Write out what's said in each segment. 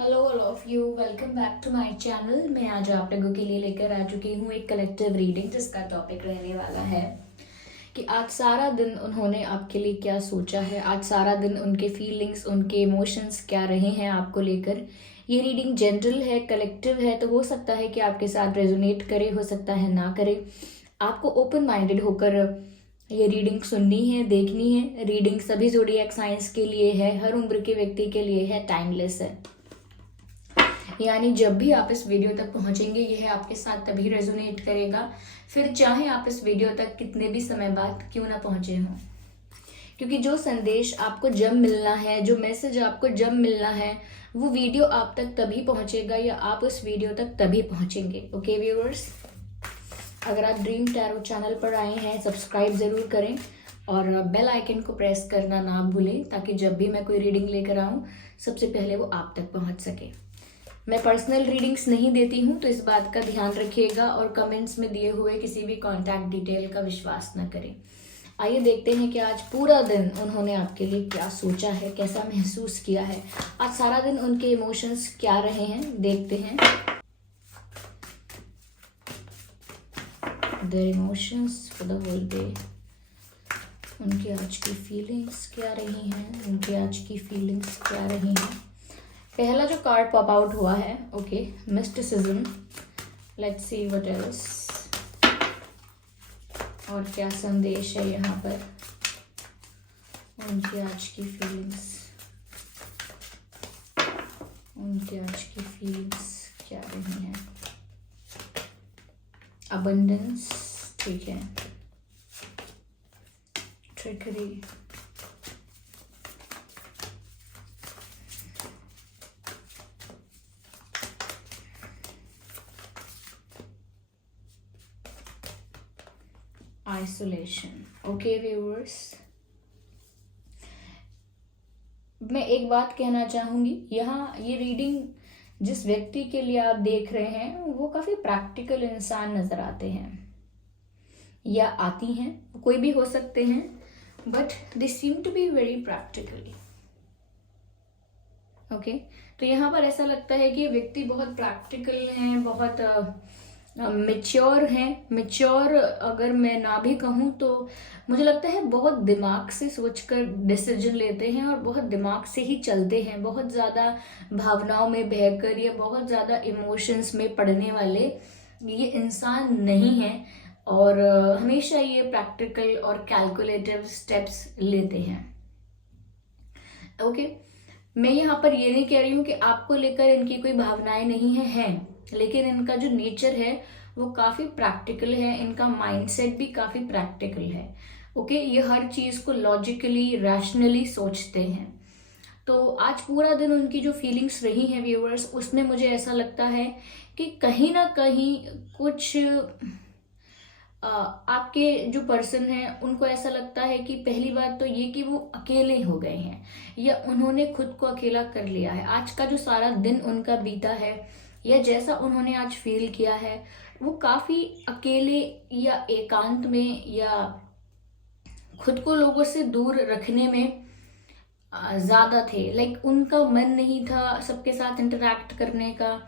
Hello all of you, welcome back to my channel. मैं आज आप लोगों के लिए लेकर आ चुकी हूँ एक कलेक्टिव रीडिंग जिसका टॉपिक रहने वाला है कि आज सारा दिन उन्होंने आपके लिए क्या सोचा है। आज सारा दिन उनके फीलिंग्स, उनके इमोशंस क्या रहे हैं आपको लेकर। ये रीडिंग जनरल है, कलेक्टिव है, तो हो सकता है कि आपके साथ रेजोनेट करे, हो सकता है ना करे। आपको ओपन माइंडेड होकर ये रीडिंग सुननी है, देखनी है। रीडिंग सभी ज़ोडिएक साइंस के लिए है, हर उम्र के व्यक्ति के लिए है, टाइमलेस है। यानी जब भी आप इस वीडियो तक पहुंचेंगे यह आपके साथ तभी रेजोनेट करेगा, फिर चाहे आप इस वीडियो तक कितने भी समय बाद क्यों ना पहुंचे हों। क्योंकि जो संदेश आपको जब मिलना है, जो मैसेज आपको जब मिलना है, वो वीडियो आप तक तभी पहुंचेगा या आप उस वीडियो तक तभी पहुंचेंगे। ओके व्यूअर्स, अगर आप ड्रीम टैरो चैनल पर आए हैं सब्सक्राइब ज़रूर करें और बेल आइकन को प्रेस करना ना भूलें ताकि जब भी मैं कोई रीडिंग लेकर आऊँ सबसे पहले वो आप तक पहुँच सके। मैं पर्सनल रीडिंग्स नहीं देती हूँ तो इस बात का ध्यान रखिएगा और कमेंट्स में दिए हुए किसी भी कॉन्टैक्ट डिटेल का विश्वास न करें। आइए देखते हैं कि आज पूरा दिन उन्होंने आपके लिए क्या सोचा है, कैसा महसूस किया है। आज सारा दिन उनके इमोशंस क्या रहे हैं, देखते हैं। Their emotions for the whole day. उनकी आज की फीलिंग्स क्या रही हैं, उनकी आज की फीलिंग्स क्या रही हैं। पहला जो कार्ड पॉप आउट हुआ है, okay, mysticism. Let's see what else, और क्या संदेश है यहाँ पर। उनकी आज की फीलिंग्स, उनकी आज की फीलिंग्स क्या रही हैं। अबंडेंस, ठीक है। Trickery, isolation. ओके व्यूअर्स, मैं एक बात कहना चाहूंगी, यहाँ ये रीडिंग जिस व्यक्ति के लिए आप देख रहे हैं वो काफी प्रैक्टिकल इंसान नजर आते हैं या आती हैं, कोई भी हो सकते हैं, but they seem to be very practically. Okay, तो यहाँ पर ऐसा लगता है कि व्यक्ति बहुत प्रैक्टिकल हैं, बहुत मेच्योर हैं। मेच्योर अगर मैं ना भी कहूँ तो मुझे लगता है बहुत दिमाग से सोचकर डिसीजन लेते हैं और बहुत दिमाग से ही चलते हैं। बहुत ज़्यादा भावनाओं में बहकर या बहुत ज़्यादा इमोशंस में पड़ने वाले ये इंसान नहीं हैं और हमेशा ये प्रैक्टिकल और कैलकुलेटिव स्टेप्स लेते हैं। ओके, मैं यहाँ पर ये नहीं कह रही हूँ कि आपको लेकर इनकी कोई भावनाएं नहीं हैं, लेकिन इनका जो नेचर है वो काफ़ी प्रैक्टिकल है, इनका माइंडसेट भी काफ़ी प्रैक्टिकल है। ओके, ये हर चीज़ को लॉजिकली, रैशनली सोचते हैं। तो आज पूरा दिन उनकी जो फीलिंग्स रही हैं व्यूअर्स, उसमें मुझे ऐसा लगता है कि कहीं ना कहीं कुछ आपके जो पर्सन हैं उनको ऐसा लगता है कि पहली बात तो ये कि वो अकेले हो गए हैं या उन्होंने खुद को अकेला कर लिया है। आज का जो सारा दिन उनका बीता है या जैसा उन्होंने आज फील किया है वो काफी अकेले या एकांत में या खुद को लोगों से दूर रखने में ज्यादा थे। लाइक उनका मन नहीं था सबके साथ इंटरेक्ट करने का,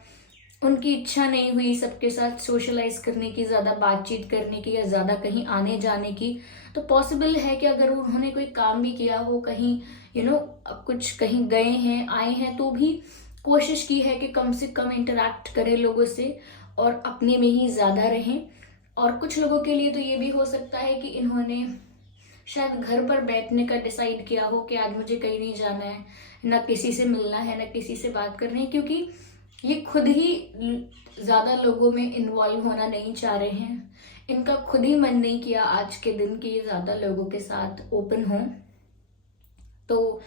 उनकी इच्छा नहीं हुई सबके साथ सोशलाइज करने की, ज़्यादा बातचीत करने की या ज़्यादा कहीं आने जाने की। तो पॉसिबल है कि अगर उन्होंने कोई काम भी किया हो, कहीं कुछ कहीं गए हैं, आए हैं, तो भी कोशिश की है कि कम से कम इंटरेक्ट करें लोगों से और अपने में ही ज़्यादा रहें। और कुछ लोगों के लिए तो ये भी हो सकता है कि इन्होंने शायद घर पर बैठने का डिसाइड किया हो कि आज मुझे कहीं नहीं जाना है, ना किसी से मिलना है, ना किसी से बात करनी है, क्योंकि ये खुद ही ज्यादा लोगों में इन्वॉल्व होना नहीं चाह रहे हैं। इनका खुद ही मन नहीं किया आज के दिन की ज्यादा लोगों के साथ ओपन हो। तो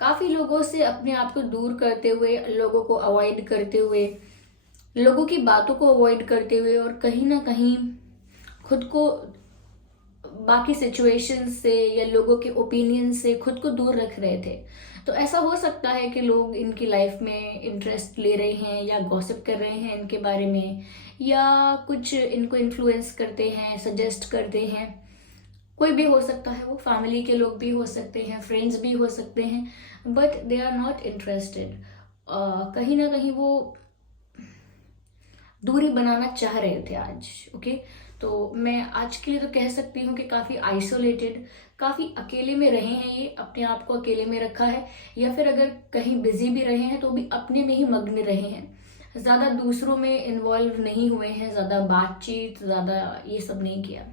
काफी लोगों से अपने आप को दूर करते हुए, लोगों को अवॉइड करते हुए, लोगों की बातों को अवॉइड करते हुए और कहीं ना कहीं खुद को बाकी सिचुएशन से या लोगों के ओपिनियन से खुद को दूर रख रहे थे। तो ऐसा हो सकता है कि लोग इनकी लाइफ में इंटरेस्ट ले रहे हैं या गॉसिप कर रहे हैं इनके बारे में या कुछ इनको इन्फ्लुएंस करते हैं, सजेस्ट करते हैं। कोई भी हो सकता है, वो फैमिली के लोग भी हो सकते हैं, फ्रेंड्स भी हो सकते हैं, but they are not interested. कहीं ना कहीं वो दूरी बनाना चाह रहे थे आज। ओके, तो मैं आज के लिए तो कह सकती हूँ कि काफ़ी आइसोलेटेड, काफ़ी अकेले में रहे हैं, ये अपने आप को अकेले में रखा है, या फिर अगर कहीं बिजी भी रहे हैं तो भी अपने में ही मग्न रहे हैं, ज़्यादा दूसरों में इन्वॉल्व नहीं हुए हैं, ज़्यादा बातचीत, ज़्यादा ये सब नहीं किया।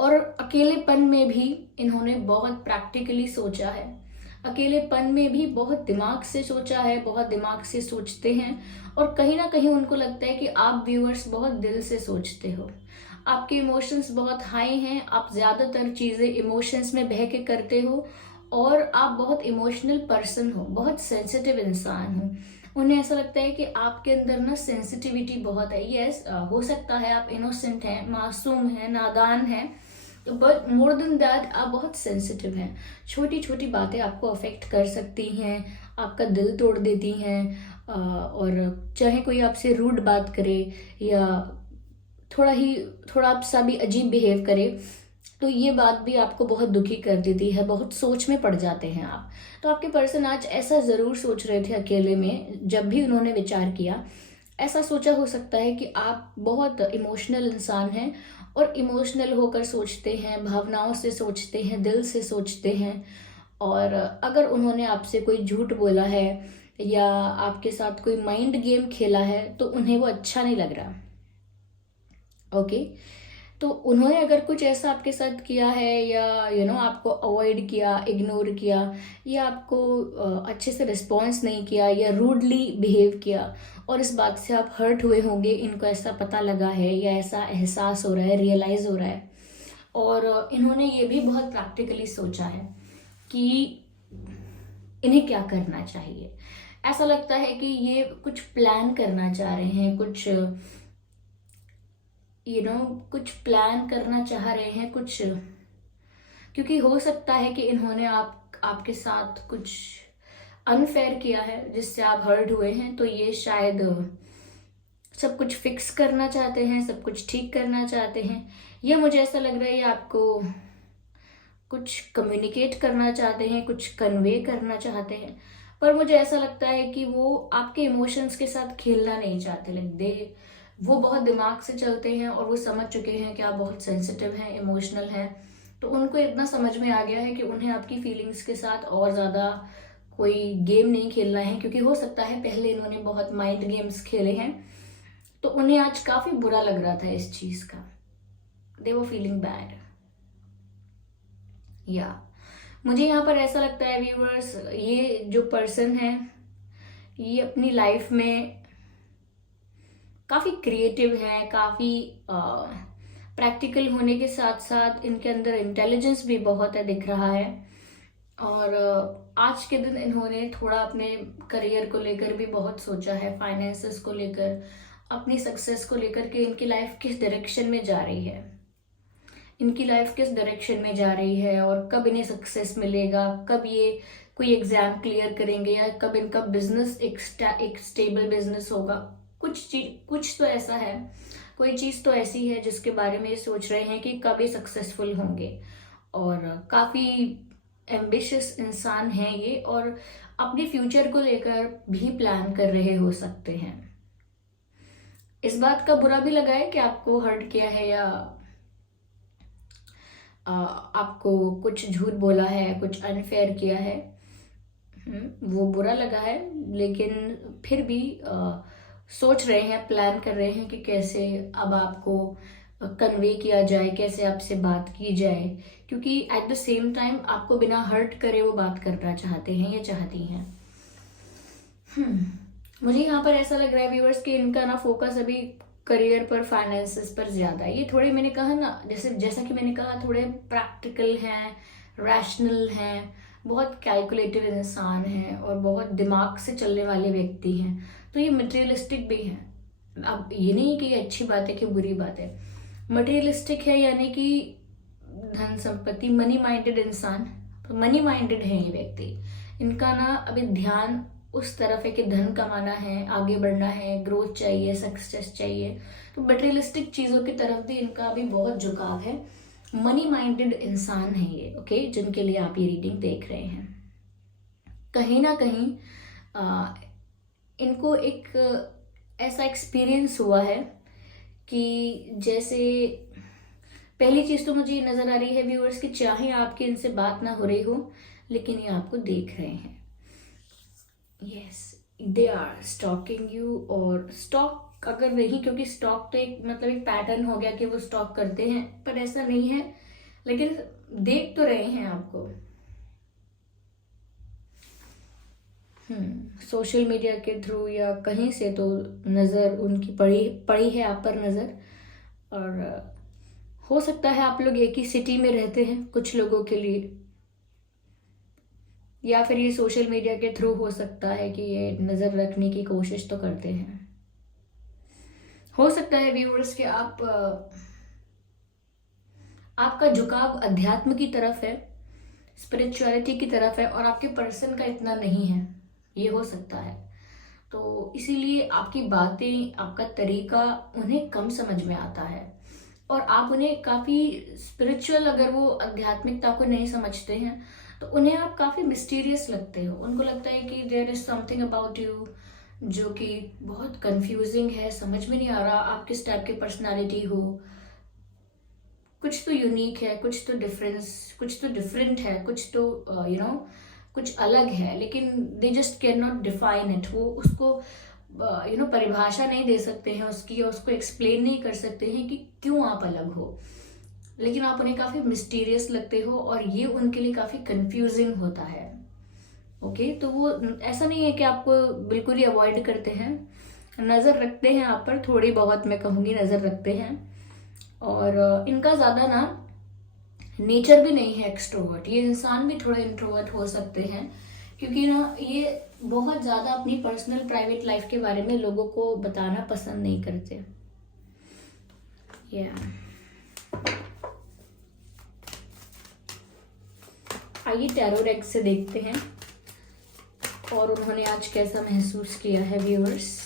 और अकेलेपन में भी इन्होंने बहुत प्रैक्टिकली सोचा है, अकेलेपन में भी बहुत दिमाग से सोचा है, बहुत दिमाग से सोचते हैं, और कहीं ना कहीं उनको लगता है कि आप व्यूअर्स बहुत दिल से सोचते हो, आपके इमोशंस बहुत हाई हैं, आप ज़्यादातर चीज़ें इमोशंस में बह के करते हो, और आप बहुत इमोशनल पर्सन हो, बहुत सेंसिटिव इंसान हो। उन्हें ऐसा लगता है कि आपके अंदर ना सेंसिटिविटी बहुत है। यस, हो सकता है आप इनोसेंट हैं, मासूम हैं, नादान हैं, बट मोर देन दैट आप बहुत सेंसिटिव हैं। छोटी छोटी बातें आपको अफेक्ट कर सकती हैं, आपका दिल तोड़ देती हैं। और चाहे कोई आपसे रूड बात करे या थोड़ा सा भी अजीब बिहेव करे, तो ये बात भी आपको बहुत दुखी कर देती है, बहुत सोच में पड़ जाते हैं आप। तो आपके पर्सन आज ऐसा ज़रूर सोच रहे थे अकेले में, जब भी उन्होंने विचार किया ऐसा सोचा हो सकता है कि आप बहुत इमोशनल इंसान हैं, और इमोशनल होकर सोचते हैं, भावनाओं से सोचते हैं, दिल से सोचते हैं। और अगर उन्होंने आपसे कोई झूठ बोला है या आपके साथ कोई माइंड गेम खेला है तो उन्हें वो अच्छा नहीं लग रहा। ओके, तो उन्होंने अगर कुछ ऐसा आपके साथ किया है, या आपको अवॉइड किया, इग्नोर किया, या आपको अच्छे से रिस्पॉन्स नहीं किया, या रूडली बिहेव किया, और इस बात से आप हर्ट हुए होंगे, इनको ऐसा पता लगा है या ऐसा एहसास हो रहा है, रियलाइज हो रहा है। और इन्होंने ये भी बहुत प्रैक्टिकली सोचा है कि इन्हें क्या करना चाहिए। ऐसा लगता है कि ये कुछ प्लान करना चाह रहे हैं, कुछ प्लान करना चाह रहे हैं कुछ, क्योंकि हो सकता है कि इन्होंने आपके साथ कुछ अनफेयर किया है जिससे आप हर्ट हुए हैं, तो ये शायद सब कुछ फिक्स करना चाहते हैं, सब कुछ ठीक करना चाहते हैं, या मुझे ऐसा लग रहा है ये आपको कुछ कम्युनिकेट करना चाहते हैं, कुछ कन्वे करना चाहते हैं। पर मुझे ऐसा लगता है कि वो आपके इमोशंस के साथ खेलना नहीं चाहते। वो बहुत दिमाग से चलते हैं, और वो समझ चुके हैं कि आप बहुत सेंसिटिव हैं, इमोशनल हैं। तो उनको इतना समझ में आ गया है कि उन्हें आपकी फीलिंग्स के साथ और ज़्यादा कोई गेम नहीं खेलना है, क्योंकि हो सकता है पहले इन्होंने बहुत माइंड गेम्स खेले हैं, तो उन्हें आज काफ़ी बुरा लग रहा था इस चीज़ का। दे वर फीलिंग बैड। या मुझे यहाँ पर ऐसा लगता है व्यूअर्स, ये जो पर्सन है ये अपनी लाइफ में काफ़ी क्रिएटिव हैं, काफ़ी प्रैक्टिकल होने के साथ साथ इनके अंदर इंटेलिजेंस भी बहुत है, दिख रहा है। और आज के दिन इन्होंने थोड़ा अपने करियर को लेकर भी बहुत सोचा है, फाइनेंसेस को लेकर, अपनी सक्सेस को लेकर कि इनकी लाइफ किस डायरेक्शन में जा रही है, इनकी लाइफ किस डायरेक्शन में जा रही है, और कब इन्हें सक्सेस मिलेगा, कब ये कोई एग्जाम क्लियर करेंगे, या कब इनका बिजनेस एक स्टेबल बिजनेस होगा। कुछ तो ऐसा है, कोई चीज़ तो ऐसी है जिसके बारे में ये सोच रहे हैं कि कब ये सक्सेसफुल होंगे। और काफ़ी एम्बिशियस इंसान हैं ये, और अपने फ्यूचर को लेकर भी प्लान कर रहे हो सकते हैं। इस बात का बुरा भी लगा है कि आपको हर्ट किया है, या आपको कुछ झूठ बोला है, कुछ अनफेयर किया है, वो बुरा लगा है। लेकिन फिर भी सोच रहे हैं, प्लान कर रहे हैं कि कैसे अब आपको कन्वे किया जाए, कैसे आपसे बात की जाए, क्योंकि एट द सेम टाइम आपको बिना हर्ट करे वो बात करना चाहते हैं या चाहती हैं। मुझे यहाँ पर ऐसा लग रहा है व्यूअर्स कि इनका ना फोकस अभी करियर पर, फाइनेंसेस पर ज़्यादा है। ये थोड़े, मैंने कहा ना, जैसा कि मैंने कहा, थोड़े प्रैक्टिकल हैं, रैशनल हैं, बहुत कैलकुलेटिव इंसान हैं, और बहुत दिमाग से चलने वाले व्यक्ति हैं। तो ये मटेरियलिस्टिक भी हैं। अब ये नहीं कि ये अच्छी बात है कि बुरी बात है, मटेरियलिस्टिक है यानी कि धन संपत्ति, मनी माइंडेड इंसान, मनी माइंडेड है ये व्यक्ति। इनका ना अभी ध्यान उस तरफ है कि धन कमाना है, आगे बढ़ना है, ग्रोथ चाहिए, सक्सेस चाहिए। तो मटेरियलिस्टिक चीज़ों की तरफ भी इनका अभी बहुत झुकाव है। मनी माइंडेड इंसान है ये, ओके, जिनके लिए आप ये रीडिंग देख रहे हैं। कहीं ना कहीं इनको एक ऐसा एक्सपीरियंस हुआ है कि जैसे पहली चीज तो मुझे ये नजर आ रही है व्यूअर्स कि चाहे आपकी इनसे बात ना हो रही हो, लेकिन ये आपको देख रहे हैं। Yes, they are stalking you. और स्टॉक अगर नहीं, क्योंकि स्टॉक तो एक मतलब एक पैटर्न हो गया कि वो स्टॉक करते हैं, पर ऐसा नहीं है, लेकिन देख तो रहे हैं आपको। सोशल मीडिया के थ्रू या कहीं से तो नज़र उनकी पड़ी पड़ी है आप पर नज़र। और हो सकता है आप लोग एक ही सिटी में रहते हैं कुछ लोगों के लिए, या फिर ये सोशल मीडिया के थ्रू हो सकता है कि ये नज़र रखने की कोशिश तो करते हैं। हो सकता है व्यूअर्स कि आपका झुकाव अध्यात्म की तरफ है, स्पिरिचुअलिटी की तरफ है, और आपके पर्सन का इतना नहीं है, ये हो सकता है। तो इसीलिए आपकी बातें, आपका तरीका उन्हें कम समझ में आता है, और आप उन्हें काफ़ी स्पिरिचुअल, अगर वो आध्यात्मिकता को नहीं समझते हैं तो उन्हें आप काफ़ी मिस्टीरियस लगते हो। उनको लगता है कि there is something about you जो कि बहुत कंफ्यूजिंग है, समझ में नहीं आ रहा आप किस टाइप की पर्सनालिटी हो। कुछ तो यूनिक है, कुछ तो डिफरेंट है, कुछ तो कुछ अलग है, लेकिन they just can not define it. वो उसको परिभाषा नहीं दे सकते हैं उसकी, या उसको एक्सप्लेन नहीं कर सकते हैं कि क्यों आप अलग हो। लेकिन आप उन्हें काफ़ी मिस्टीरियस लगते हो, और ये उनके लिए काफ़ी कंफ्यूजिंग होता है। ओके, तो वो ऐसा नहीं है कि आपको बिल्कुल ही अवॉइड करते हैं, नज़र रखते हैं आप पर, थोड़ी बहुत मैं कहूँगी नज़र रखते हैं। और इनका ज़्यादा ना नेचर भी नहीं है एक्सट्रोवर्ट, ये इंसान भी थोड़े इंट्रोवर्ट हो सकते हैं, क्योंकि ना ये बहुत ज़्यादा अपनी पर्सनल प्राइवेट लाइफ के बारे में लोगों को बताना पसंद नहीं करते। आइए टैरो डेक से देखते हैं और उन्होंने आज कैसा महसूस किया है viewers.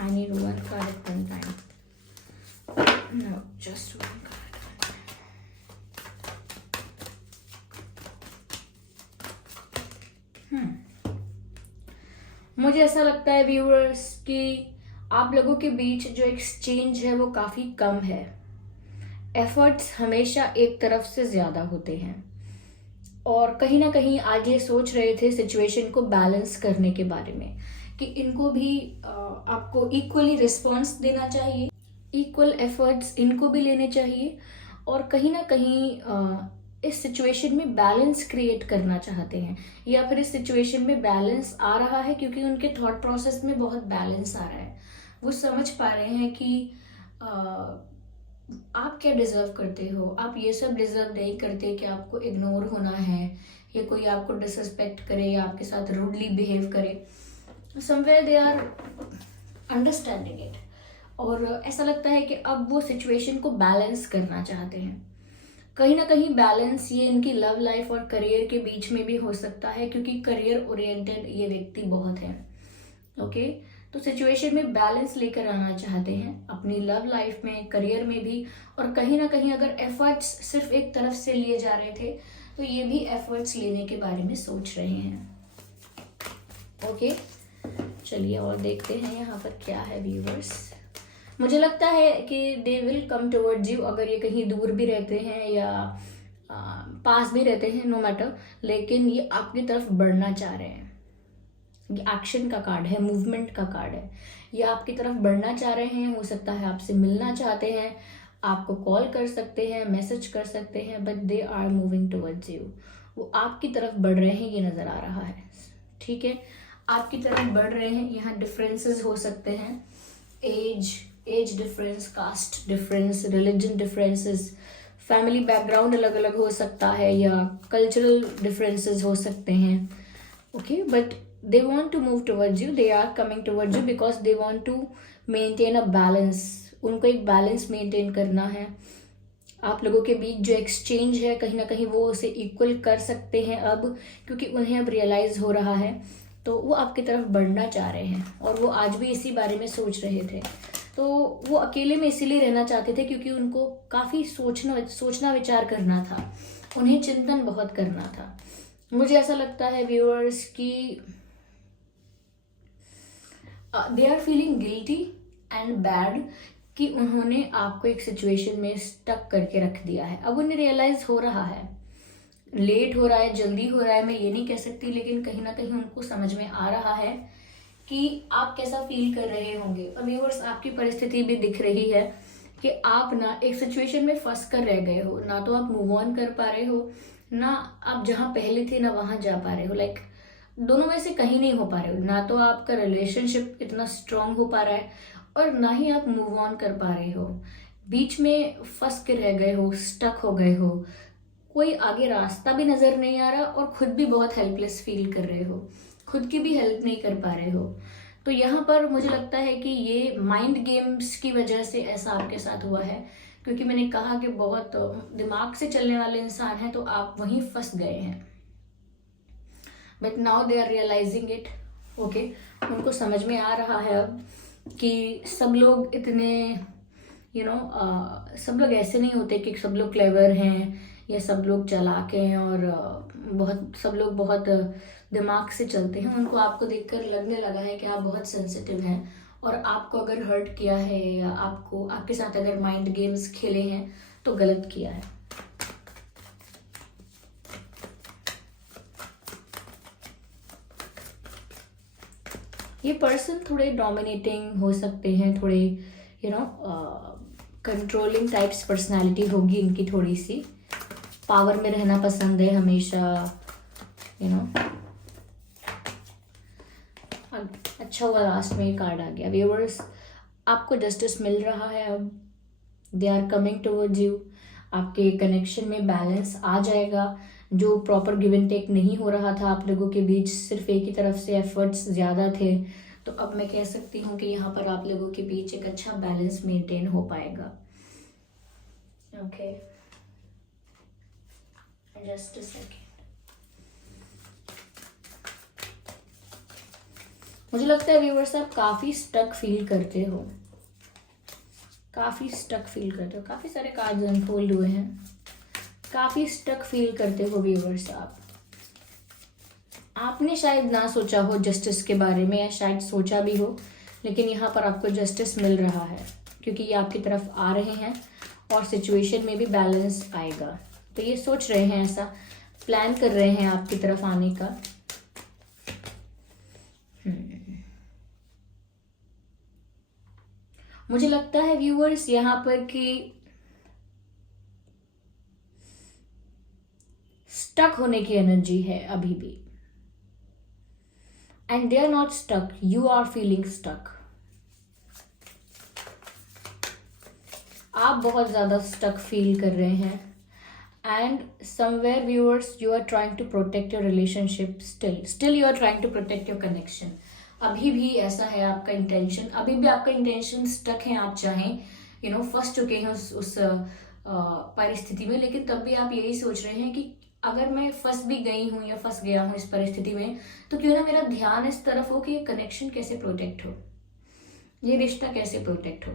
I need one card at one time. No, just one card. मुझे ऐसा लगता है व्यूअर्स कि आप लोगों के बीच जो एक्सचेंज है वो काफ़ी कम है। एफर्ट्स हमेशा एक तरफ से ज़्यादा होते हैं, और कहीं ना कहीं आज ये सोच रहे थे सिचुएशन को बैलेंस करने के बारे में कि इनको भी आपको इक्वली रिस्पॉन्स देना चाहिए, इक्वल एफर्ट्स इनको भी लेने चाहिए, और कहीं ना कहीं इस सिचुएशन में बैलेंस क्रिएट करना चाहते हैं, या फिर इस सिचुएशन में बैलेंस आ रहा है क्योंकि उनके थॉट प्रोसेस में बहुत बैलेंस आ रहा है। वो समझ पा रहे हैं कि आप क्या डिजर्व करते हो, आप ये सब डिजर्व नहीं करते कि आपको इग्नोर होना है, या कोई आपको डिसरिस्पेक्ट करे या आपके साथ रूडली बिहेव करे। Somewhere they are understanding it, और ऐसा लगता है कि अब वो सिचुएशन को बैलेंस करना चाहते हैं। कहीं ना कहीं बैलेंस ये इनकी लव लाइफ और करियर के बीच में भी हो सकता है, क्योंकि करियर ओरिएंटेड ये व्यक्ति बहुत है। ओके, तो सिचुएशन में बैलेंस लेकर आना चाहते हैं अपनी लव लाइफ में, करियर में भी, और कहीं ना कहीं अगर एफर्ट्स सिर्फ एक तरफ से लिए जा रहे थे तो ये भी एफर्ट्स लेने के बारे में सोच रहे हैं। ओके, चलिए और देखते हैं यहाँ पर क्या है व्यूवर्स। मुझे लगता है कि they will come towards you, अगर ये कहीं दूर भी रहते हैं या पास भी रहते हैं, नो मैटर, लेकिन ये आपकी तरफ बढ़ना चाह रहे हैं। ये एक्शन का कार्ड है, मूवमेंट का कार्ड है, ये आपकी तरफ बढ़ना चाह रहे हैं। हो सकता है आपसे मिलना चाहते हैं, आपको कॉल कर सकते हैं, मैसेज कर सकते हैं, but they are moving towards you. वो आपकी तरफ बढ़ रहे हैं, ये नज़र आ रहा है। ठीक है, आपकी तरफ बढ़ रहे हैं। यहाँ डिफरेंसेस हो सकते हैं, age difference, caste difference, religion differences, family background अलग अलग हो सकता है, या कल्चरल डिफरेंसेस हो सकते हैं। Okay, but they want to move towards you, they are coming towards you because they want to maintain a balance। उनको एक बैलेंस मेंटेन करना है। आप लोगों के बीच जो एक्सचेंज है कहीं ना कहीं वो उसे इक्वल कर सकते हैं अब, क्योंकि उन्हें अब रियलाइज हो रहा है, तो वो आपकी तरफ बढ़ना चाह रहे हैं, और वो आज भी इसी बारे में सोच रहे थे। तो वो अकेले में इसीलिए रहना चाहते थे क्योंकि उनको काफ़ी सोचना विचार करना था, उन्हें चिंतन बहुत करना था। मुझे ऐसा लगता है व्यूअर्स कि they are feeling guilty and bad कि उन्होंने आपको एक सिचुएशन में स्टक करके रख दिया है। अब उन्हें रियलाइज हो रहा है, लेट हो रहा है, जल्दी हो रहा है, मैं ये नहीं कह सकती, लेकिन कहीं ना कहीं उनको समझ में आ रहा है कि आप कैसा फील कर रहे होंगे। और व्यूअर्स, आपकी परिस्थिति भी दिख रही है कि आप ना एक सिचुएशन में फंस कर रह गए हो, ना तो आप मूव ऑन कर पा रहे हो, ना आप जहाँ पहले थे ना वहां जा पा रहे हो। लाइक दोनों में से कहीं नहीं हो पा रहे हो, ना तो आपका रिलेशनशिप इतना स्ट्रांग हो पा रहा है और ना ही आप मूव ऑन कर पा रहे हो। बीच में फंस के रह गए हो, स्टक हो गए हो, कोई आगे रास्ता भी नजर नहीं आ रहा और खुद भी बहुत हेल्पलेस फील कर रहे हो, खुद की भी हेल्प नहीं कर पा रहे हो। तो यहाँ पर मुझे लगता है कि ये माइंड गेम्स की वजह से ऐसा आपके साथ हुआ है, क्योंकि मैंने कहा कि बहुत दिमाग से चलने वाले इंसान हैं, तो आप वहीं फंस गए हैं। But now they are realising it. Okay, उनको समझ में आ रहा है अब कि सब लोग इतने सब लोग ऐसे नहीं होते कि सब लोग क्लेवर हैं या सब लोग चालाक हैं और सब लोग बहुत दिमाग से चलते हैं। उनको आपको देखकर लगने लगा है कि आप बहुत सेंसिटिव हैं और आपको अगर हर्ट किया है या आपके साथ अगर माइंड गेम्स खेले हैं तो गलत किया है। ये पर्सन थोड़े डोमिनेटिंग हो सकते हैं, थोड़े कंट्रोलिंग टाइप्स पर्सनालिटी होगी इनकी, थोड़ी सी पावर में रहना पसंद है हमेशा, अच्छा हुआ लास्ट में ये कार्ड आ गया। व्यूअर्स, आपको जस्टिस मिल रहा है अब, they are coming towards you. आपके कनेक्शन में बैलेंस आ जाएगा। जो प्रॉपर गिव एंड टेक नहीं हो रहा था आप लोगों के बीच, सिर्फ एक ही तरफ से एफर्ट्स ज़्यादा थे, तो अब मैं कह सकती हूँ कि यहाँ पर आप लोगों के बीच एक अच्छा बैलेंस मेंटेन हो पाएगा। Okay, just a second. मुझे लगता है व्यूअर्स, आप काफ़ी स्टक फील करते हो, काफ़ी सारे कार्ड्स अनफोल्ड हुए हैं, काफ़ी स्टक फील करते हो व्यूअर्स। आपने शायद ना सोचा हो जस्टिस के बारे में, या शायद सोचा भी हो, लेकिन यहाँ पर आपको जस्टिस मिल रहा है क्योंकि ये आपकी तरफ आ रहे हैं और सिचुएशन में भी बैलेंस आएगा। तो ये सोच रहे हैं, ऐसा प्लान कर रहे हैं आपकी तरफ आने का। मुझे लगता है व्यूअर्स यहाँ पर कि स्टक होने की एनर्जी है अभी भी, and they are not stuck, you are feeling stuck. आप बहुत ज्यादा स्टक फील कर रहे हैं, and somewhere viewers you are trying to protect your relationship, still you are trying to protect your connection. अभी भी ऐसा है आपका इंटेंशन, अभी भी आपका इंटेंशन स्टक है। आप चाहें फंस चुके हैं उस परिस्थिति में, लेकिन तब भी आप यही सोच रहे हैं कि अगर मैं फंस भी गई हूँ या फंस गया हूँ इस परिस्थिति में, तो क्यों ना मेरा ध्यान इस तरफ हो कि ये कनेक्शन कैसे प्रोटेक्ट हो, ये रिश्ता कैसे प्रोटेक्ट हो।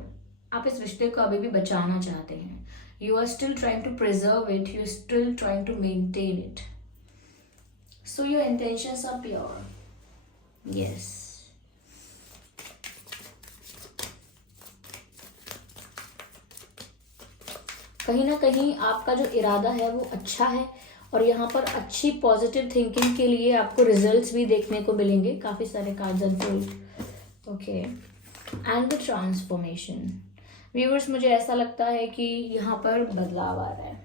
आप इस रिश्ते को अभी भी बचाना चाहते हैं। You are still trying to preserve it, you are still trying to maintain it, so your intentions are pure. Yes, कहीं ना कहीं आपका जो इरादा है वो अच्छा है और यहाँ पर अच्छी पॉजिटिव थिंकिंग के लिए आपको रिजल्ट्स भी देखने को मिलेंगे। काफ़ी सारे cards unfold. Okay, and the transformation. Viewers, मुझे ऐसा लगता है कि यहाँ पर बदलाव आ रहा है,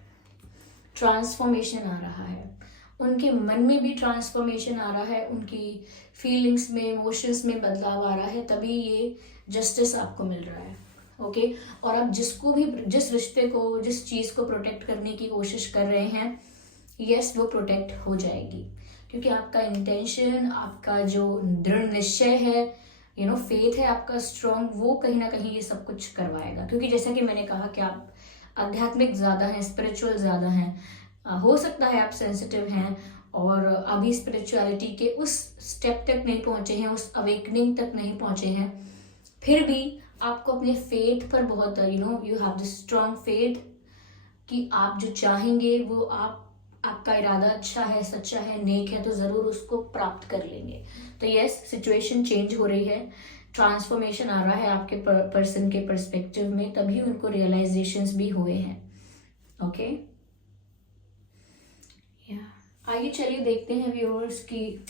ट्रांसफॉर्मेशन आ रहा है, उनके मन में भी ट्रांसफॉर्मेशन आ रहा है, उनकी फीलिंग्स में, इमोशंस में बदलाव आ रहा है, तभी ये जस्टिस आपको मिल रहा है। ओके, और आप जिस रिश्ते को, जिस चीज़ को प्रोटेक्ट करने की कोशिश कर रहे हैं, यस, वो प्रोटेक्ट हो जाएगी, क्योंकि आपका इंटेंशन, आपका जो दृढ़ निश्चय है, फेथ है आपका स्ट्रॉन्ग, वो कहीं ना कहीं ये सब कुछ करवाएगा। क्योंकि जैसा कि मैंने कहा कि आप आध्यात्मिक ज़्यादा हैं, स्पिरिचुअल ज़्यादा हैं। हो सकता है आप सेंसिटिव हैं और अभी स्पिरिचुअलिटी के उस स्टेप तक नहीं पहुंचे हैं, उस अवेकनिंग तक नहीं पहुंचे हैं, फिर भी आपको अपने फेथ पर बहुत you have the strong faith कि आप जो चाहेंगे वो आपका इरादा अच्छा है, सच्चा है, नेक है, तो जरूर उसको प्राप्त कर लेंगे। तो यस, सिचुएशन चेंज हो रही है, ट्रांसफॉर्मेशन आ रहा है आपके पर्सन के पर्सपेक्टिव में, तभी उनको रियलाइजेशंस भी हुए हैं। ओके, आइए चलिए देखते हैं व्यूअर्स की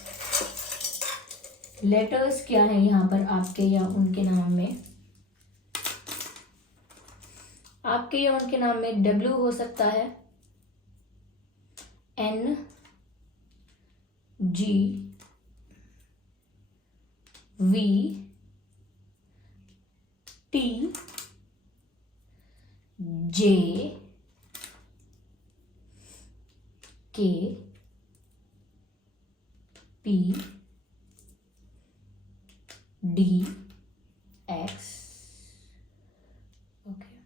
लेटर्स क्या है यहाँ पर आपके या उनके नाम में। आपके या उनके नाम में W हो सकता है, N, G, V, T, J, K, P, D, X, okay,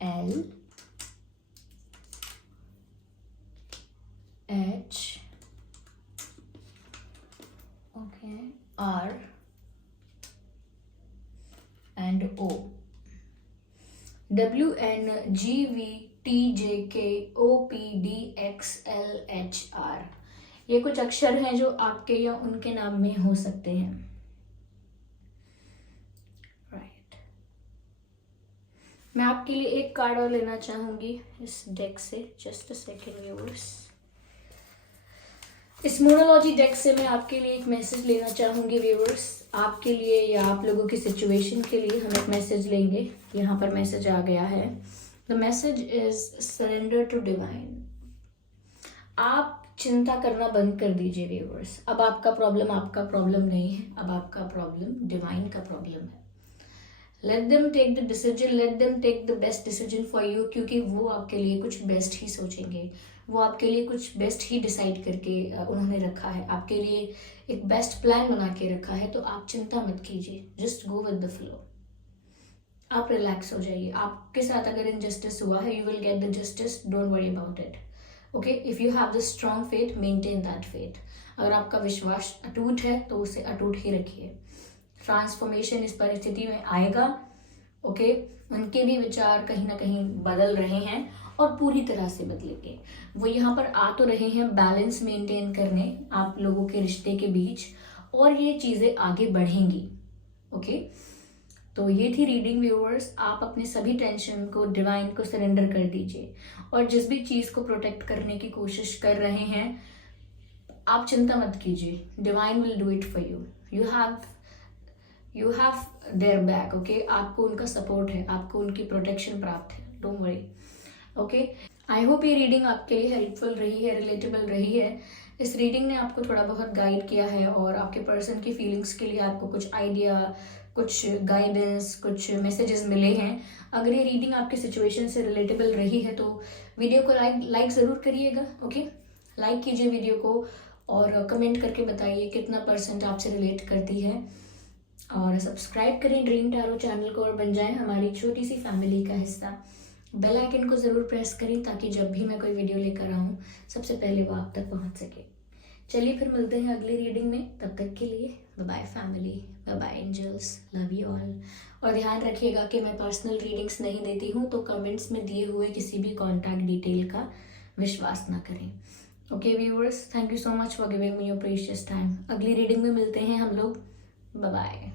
L, H, okay, R and O. W, N, G, V, T, J, K, O, P, D, X, L, H, R। ये कुछ अक्षर हैं जो आपके या उनके नाम में हो सकते हैं। राइट, मैं आपके लिए एक कार्ड और लेना चाहूंगी इस डेक से। जस्ट अ सेकेंड व्यूअर्स, इस मोनोलॉजी डेक से मैं आपके लिए एक मैसेज लेना चाहूंगी व्यूअर्स। आपके लिए या आप लोगों की सिचुएशन के लिए हम एक मैसेज लेंगे। यहाँ पर मैसेज आ गया है, the message is surrender to divine. आप चिंता करना बंद कर दीजिए व्यूअर्स। अब आपका प्रॉब्लम नहीं है, अब आपका प्रॉब्लम डिवाइन का प्रॉब्लम है। Let them take the decision, let them take the best decision for you, क्योंकि वो आपके लिए कुछ बेस्ट ही सोचेंगे, वो आपके लिए कुछ बेस्ट ही डिसाइड करके उन्होंने रखा है, आपके लिए एक बेस्ट प्लान बना के रखा है। तो आप चिंता मत कीजिए, just go with the flow. आप रिलैक्स हो जाइए। आपके साथ अगर इनजस्टिस हुआ है, you will get the justice, don't worry about it. Okay, if you have the strong faith, maintain that faith. अगर आपका विश्वास अटूट है तो उसे अटूट ही रखिए। ट्रांसफॉर्मेशन इस परिस्थिति में आएगा। ओके, उनके भी विचार कहीं ना कहीं बदल रहे हैं और पूरी तरह से बदलेंगे। वो यहाँ पर आ तो रहे हैं बैलेंस मेंटेन करने आप लोगों के रिश्ते के बीच, और ये चीजें आगे बढ़ेंगी। ओके, तो ये थी रीडिंग व्यूअर्स। आप अपने सभी टेंशन को डिवाइन को सरेंडर कर दीजिए, और जिस भी चीज को प्रोटेक्ट करने की कोशिश कर रहे हैं, आप चिंता मत कीजिए, divine will do it for you. You have their back. Okay, आपको उनका सपोर्ट है, आपको उनकी प्रोटेक्शन प्राप्त है, don't worry. Okay, I hope ये रीडिंग आपके लिए हेल्पफुल रही है, रिलेटेबल रही है। इस रीडिंग ने आपको थोड़ा बहुत गाइड किया है, और आपके पर्सन की फीलिंग्स के लिए आपको कुछ आइडिया, कुछ गाइडेंस, कुछ मैसेजेस मिले हैं। अगर ये रीडिंग आपकी सिचुएशन से रिलेटेबल रही है तो वीडियो को लाइक ज़रूर करिएगा। ओके, लाइक कीजिए वीडियो को, और कमेंट करके बताइए कितना परसेंट आपसे रिलेट करती है, और सब्सक्राइब करें ड्रीम टैरो चैनल को और बन जाएं हमारी छोटी सी फैमिली का हिस्सा। बेल आइकन को ज़रूर प्रेस करें ताकि जब भी मैं कोई वीडियो लेकर आऊँ सबसे पहले वो आप तक पहुँच सके। चलिए फिर मिलते हैं अगली रीडिंग में, तब तक के लिए bye bye family, bye bye angels, love you all. और ध्यान रखिएगा कि मैं पर्सनल रीडिंग्स नहीं देती हूँ, तो कमेंट्स में दिए हुए किसी भी कॉन्टैक्ट डिटेल का विश्वास ना करें। Okay viewers, thank you so much for giving me your precious time. अगली रीडिंग में मिलते हैं हम लोग, बाय बाय।